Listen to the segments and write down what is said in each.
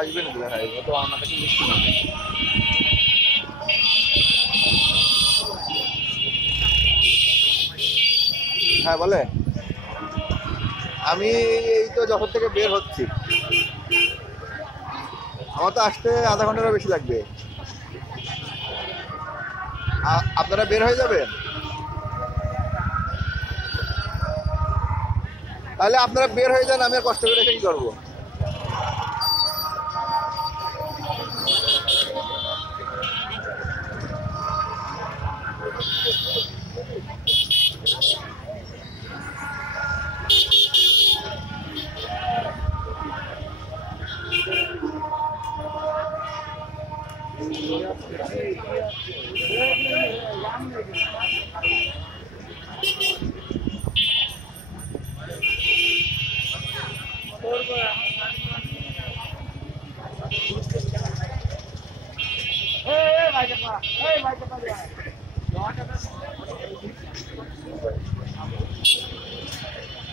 আসবে না ভাই, ও তো আমার কাছে মিষ্টি নেবে। হ্যাঁ বলে, আমি এই তো যখন থেকে বের হচ্ছি, আমার তো আসতে আধা ঘন্টারও বেশি লাগবে। আপনারা বের হয়ে যাবেন? তাহলে আপনারা বের হয়ে যান, আমি আর কষ্ট করে রেখে কি করবো?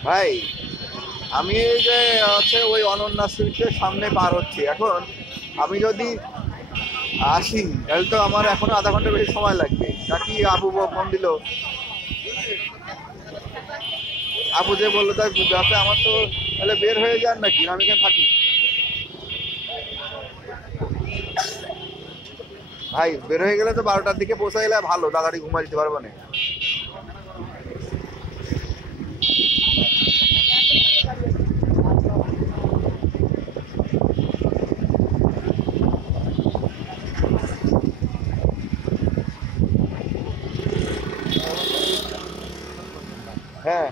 ভাই আমি এই যে হচ্ছে ওই অনন্যা সুইটের সামনে পার হচ্ছি এখন। আমি যদি আসি তাহলে তো আমার এখনো আধা ঘন্টা বেশি সময় লাগবে। নাকি আপু ফোন দিল, আপু যে বললো তাই যাতে আমার তো তাহলে বের হয়ে যান নাকি, আমি এখানে থাকি? ভাই বের হয়ে গেলে তো 12টার দিকে পৌঁছে গেলে ভালো, তাড়াতাড়ি ঘুমা দিতে পারবো না। হ্যাঁ